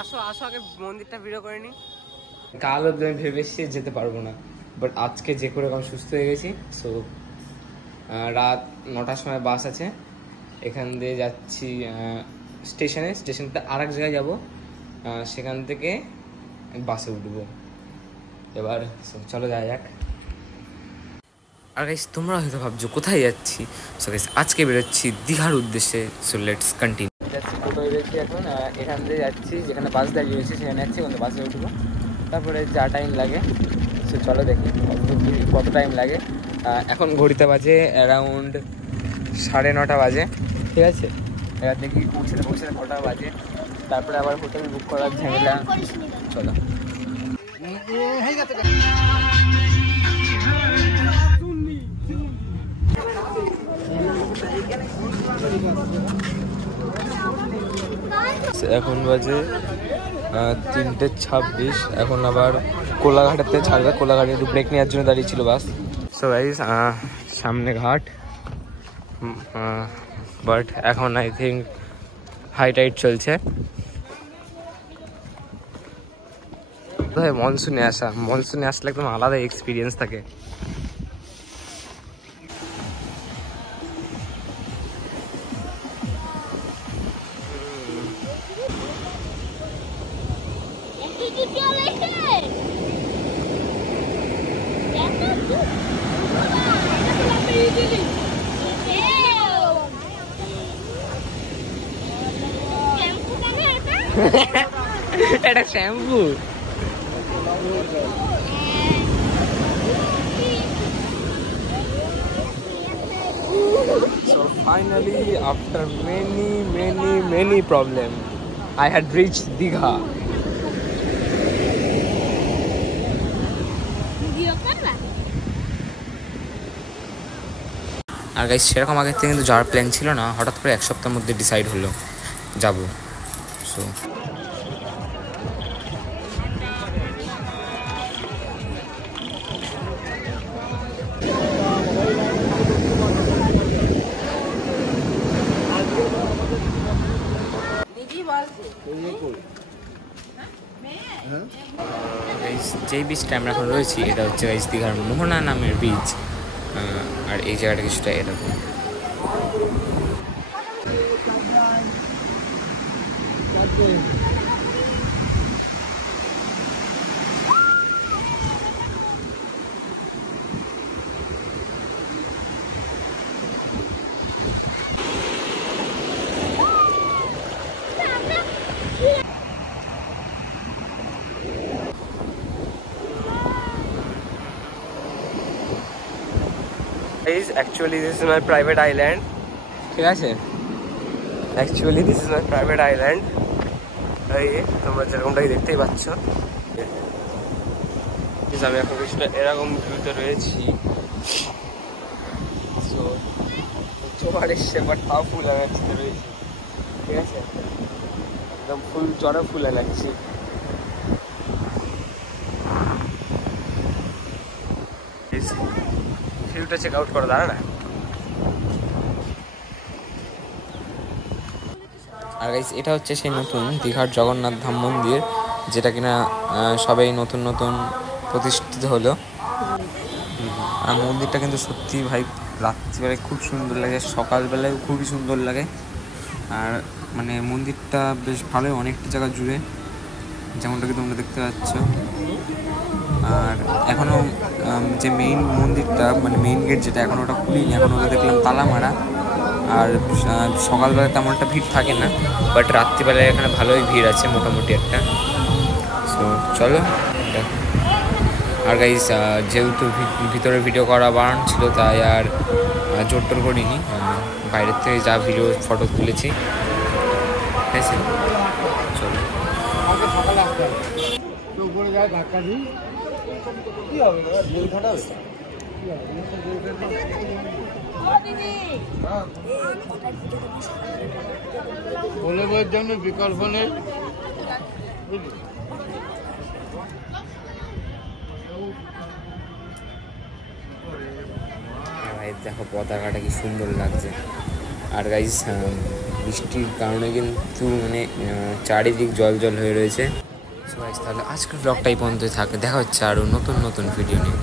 আসো আসো, আগে মন্দিরটা ভিডিও করে নি। কাল অব্দি আমি ভেবেছি যেতে পারবো না, বাট আজকে যে করে আমি সুস্থ হয়ে গেছি। সো রাত 9টার সময় বাস আছে, এখান দিয়ে যাচ্ছি স্টেশনটা আর এক জায়গায় যাবো, সেখান থেকে বাসে উঠবো এবার। চলো যাওয়া যাক। আর গাইস তোমরা হয়তো ভাবছো কোথায় যাচ্ছি। সো গাইস আজকে বেরোচ্ছি দীঘার উদ্দেশ্যে। So let's continue. যাচ্ছি কোথায় যাচ্ছি এখন, এখান দিয়ে যাচ্ছি যেখানে বাস দাঁড়িয়ে রয়েছে সেখানে যাচ্ছি, ওখানে বাসে উঠবো, তারপরে যা টাইম লাগে। সো চলো দেখি কত টাইম লাগে। এখন ঘড়িতে বাজে অ্যারাউন্ড 9:30 বাজে, ঠিক আছে। এবার দেখি পৌঁছাতে কটা বাজে, তারপরে আবার হোটেল বুক করার ঝামেলা। চলো এখন বাজে 3:26। এখন আবার কোলাঘাটেতে ছাড়বে, কোলাঘাটে একটু ব্রেক নেওয়ার জন্য দাঁড়িয়েছিল বাস। সো গাইস সামনে ঘাট, বাট এখন আই থিঙ্ক হাই টাইড চলছে। মনসুনে আসলে একদম আলাদা এক্সপিরিয়েন্স থাকে। এটা shampoo. So finally, after many problems, I had reached Digha. আর গাইস সেরকম আগের থেকে কিন্তু যাওয়ার প্ল্যান ছিল না, হঠাৎ করে এক সপ্তাহের মধ্যে ডিসাইড হলো যাবো। সো যেই বিচটা আমরা এখন রয়েছি এটা হচ্ছে গাইস দীঘার মোহনা নামের বিচ। আর এই জায়গাটা কিছুটা এরকম। Actually this is my private island, ঠিক আছে। Actually this is my private island। এই তোমরা যেরকমটাই দেখতেই পাচ্ছ, আমি এখন কিছুটা এরকম ভিউতে রয়েছি। সো তোমার এসছে বাট তাও ফুল আনাচ্ছি রয়েছি, ঠিক আছে। একদম ফুল চড়া ফুল আনাচ্ছি। ভিউটা চেক আউট করো, দাঁড়া না। আর গাইস এটা হচ্ছে সেই নতুন দীঘার জগন্নাথ ধাম মন্দির, যেটা কিনা সবাই নতুন প্রতিষ্ঠিত হলো। আর মন্দিরটা কিন্তু সত্যি ভাই রাত্রিবেলায় খুব সুন্দর লাগে, সকালবেলায় খুবই সুন্দর লাগে। আর মানে মন্দিরটা বেশ ভালোই, অনেকটা জায়গা জুড়ে, যেমনটা কি তোমরা দেখতে পাচ্ছ। আর এখনও যে মেইন মন্দিরটা মানে মেইন গেট যেটা, এখন ওটা খুলিনি, এখন ওটা দেখলাম তালা মারা। আর সকালবেলায় তেমন একটা ভিড় থাকে না, বাট রাত্রিবেলায় এখানে ভালোই ভিড় আছে মোটামুটি একটা। সো চলো। আর গাইস যেহেতু ভিতরে ভিডিও করা বারণ ছিল, তাই আর জোর টোর করিনি, বাইরের থেকে যা ভিডিও ফটো তুলেছি, ঠিক আছে। চলো। বলে বইয়ের জন্য বিকল্প নেই। দেখো পতাকাটা কি সুন্দর লাগছে। আর গাইস বৃষ্টির কারণে কিন্তু মানে চারিদিক জল জল হয়ে রয়েছে। সো গাইস তাহলে আজকের ব্লগটাই পর্যন্ত থাকে, দেখা হচ্ছে আরও নতুন নতুন ভিডিও নিয়ে।